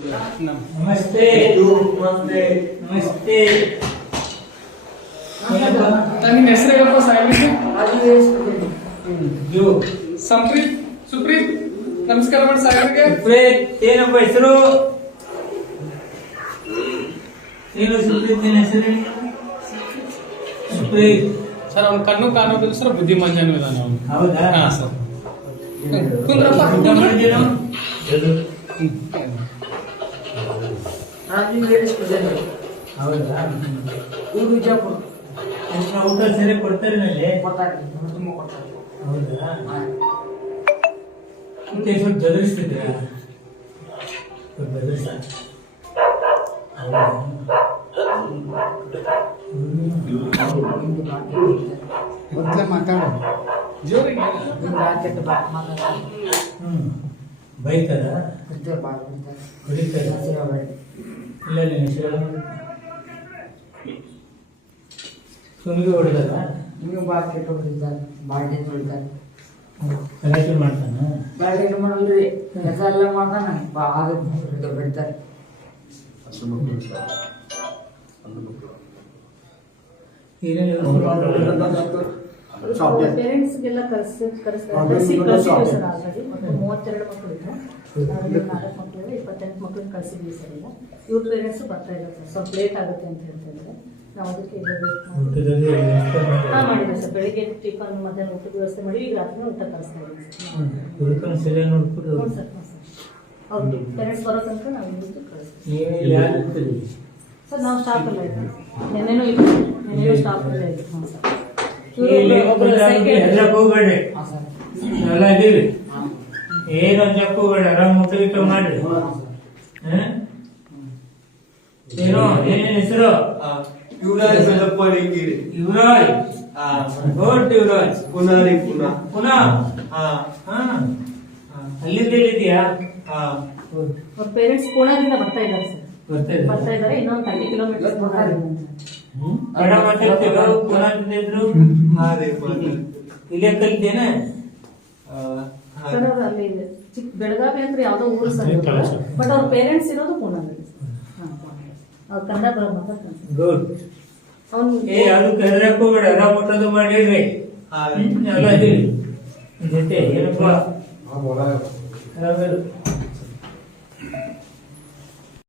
ನಮಸ್ತೆ ನಮಸ್ತೆ ನಮಸ್ತೆ. ನಿಮ್ಮ ಹೆಸರೇನಪ್ಪ ಸಾಹೇಬ್ರಿಗೆ? ಸಂಪ್ರೀತ್ ಸುಪ್ರೀತ್ ನಮಸ್ಕಾರ ಮಾಡಿ ಸಾಹೇಬ್ರಿಗೆ. ಸುಪ್ರೀತ್ ಏನಪ್ಪ ಹೆಸರು? ಏನು ಸುಪ್ರೀತ್ ನಿನ್ನ ಹೆಸರು? ಸುಪ್ರೀತ್ ಸರ್ ಅವ್ನ ಕಣ್ಣು ಕಾಣೋದಿಲ್ಲ ಸರ್, ಬುದ್ಧಿಮಾಂದ್ಯನೂ ಇದಾನೆ ಅವನು. ಹೌದಾ? ಹಾ ಸರ್. ಕುಂದ್ರಪ್ಪ. ಊಟ ಮಾಡಿದ್ದೇನು? ಹೌದಾ? ಊಟ ಸರಿ ಕೊಡ್ತಾರೆ ನನಗೆ? ಹೌದಾ? ಮತ್ತೆ ಸ್ವಲ್ಪ ಬೆದರಿಸ್ತಿದ್ರ? ಬೆದರಿಸ ಜೋರಿಗೆ ಬೈತಾರ ಹೊಡಿತಾರ? ಇಲ್ಲ ನೀನು ಹೆಸರು ಸುಮ್ಗೆ ಹೊಡಿದಾರ? ಕಲೆಕ್ಷನ್ ಮಾಡ್ತಾನ? ಮಾಡಲ್ರಿ ಕೆಲಸ ಎಲ್ಲ ಮಾಡ್ತಾನ ಬಿಡ್ತಾರೆ. ಪೇರೆಂಟ್ಸ್ಗೆಲ್ಲ ಕರೆಸ್ತಾರೆ. ಆಲ್ರೆಡಿ 32 ಮಕ್ಕಳಿದ್ರು, 4 ಮಕ್ಕಳು 28 ಮಕ್ಕಳಿಗೆ ಕಳಿಸಿದ್ವಿ ಸರ್. ಇಲ್ಲ ಇವ್ರ ಪೇರೆಂಟ್ಸ್ ಬರ್ತಾ ಇಲ್ಲ ಸರ್, ಸ್ವಲ್ಪ ಲೇಟ್ ಆಗುತ್ತೆ ಅಂತ ಹೇಳ್ತಾ ಇದ್ದಾರೆ. ನಾವು ಅದಕ್ಕೆ ಮಾಡಿದ್ವಿ ಸರ್. ಬೆಳಿಗ್ಗೆ ಟಿಫನ್, ಮಧ್ಯಾಹ್ನ ಊಟದ ವ್ಯವಸ್ಥೆ ಮಾಡಿ ಈಗ ರಾತ್ರಿ ಊಟ ಕಳಿಸ್ತಾ ಇದ್ದೀವಿ ಸರ್. ಅವ್ರ ಪೇರೆಂಟ್ಸ್ ಬರೋ ತನಕ ನಾವು ಇಲ್ಲಿಂದ ಕಳಿಸ್ತೀವಿ ಸರ್. ನಾವು ಸ್ಟಾಫ್ ಎಲ್ಲ ಇದ್ದೀವಿ, ನೆನ್ನೆನೂ ಸ್ಟಾಫ್ ಎಲ್ಲ ಇದ್ದೀವಿ. ಹಾಂ ಸರ್. ಎಲ್ಲ ಇದೀವಿ, ಏನು ಜಪ್ಪುಬೇಡ, ಆರಾಮ್ ಊಟ ಗೀಟ ಮಾಡ್ರಿ. ಏನೋ ಏನೇನು ಹೆಸರು? ಯುವರಾಜ್ ಬೆಳಪ್ಪಡಿಗಿರಿ. ಯುವರಾಜ್. ಗುಡ್ ಯುವರಾಜ್. ಪುನಾರಿ ಪುನಃ ಪುನಃ. ಅಲ್ಲಿಂದ ಎಲ್ಲಿದ್ಯಾ? ಅವ್ರ ಪೇರೆಂಟ್ಸ್ ಪುಣೆದಿಂದ ಬರ್ತಾ ಇದ್ದಾರೆ ಸರ್. ಬರ್ತಾ ಇದ್ದಾರೆ, ಇನ್ನೊಂದು 30 ಕಿಲೋಮೀಟರ್ ಕನ್ನಡ ಮಾತಾಡ್ತೀವಿ. ಪುನಃ ಇದ್ರು ಇಲ್ಲೇ ಕಲಿತೇನೆ ಸರ್. ಅವ್ರು ಅಲ್ಲಿ ಬೆಳಗಾವಿ ಅಂದ್ರೆ ಯಾವ್ದೋ ಊರು ಸರ್, ಬಟ್ ಅವ್ರ ಪೇರೆಂಟ್ಸ್ ಇರೋದು ಪುಣೆದಲ್ಲಿ. ಅವ್ರು ಕನ್ನಡ ಮಾತಾಡ್ತಾರೆ. ಗುಡ್. ಅದು ಕರೆಯಕ್ ಹೋಗ್ಬೇಡ, ಆರಾಮ್ ಊಟದು ಮಾಡಿಡ್ರಿ. ಎಲ್ಲ ಇದೀವಿ ಜೊತೆ. ಏನಪ್ಪ